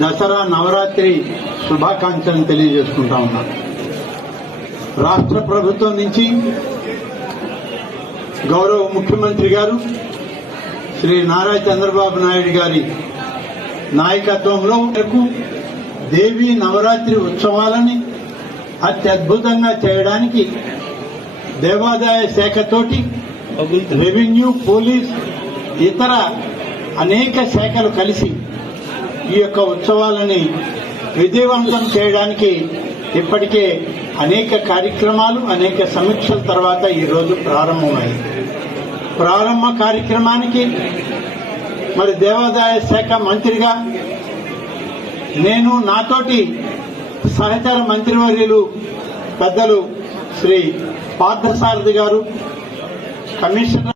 దసరా నవరాత్రి శుభాకాంక్షలను తెలియజేసుకుంటా ఉన్నాను. రాష్ట్ర ప్రభుత్వం నుంచి గౌరవ ముఖ్యమంత్రి గారు శ్రీ నారా చంద్రబాబు నాయుడు గారి నాయకత్వంలో దేవీ నవరాత్రి ఉత్సవాలని అత్యద్భుతంగా చేయడానికి దేవాదాయ శాఖతోటి రెవెన్యూ, పోలీస్, ఇతర అనేక శాఖలు కలిసి ఈ యొక్క ఉత్సవాలని విజయవంతం చేయడానికి ఇప్పటికే అనేక కార్యక్రమాలు, అనేక సమీక్షల తర్వాత ఈరోజు ప్రారంభమైంది. ప్రారంభ కార్యక్రమానికి మరి దేవాదాయ శాఖ మంత్రిగా నేను, నాతోటి సహచర మంత్రివర్యులు పెద్దలు శ్రీ పార్థసారథి గారు, కమిషనర్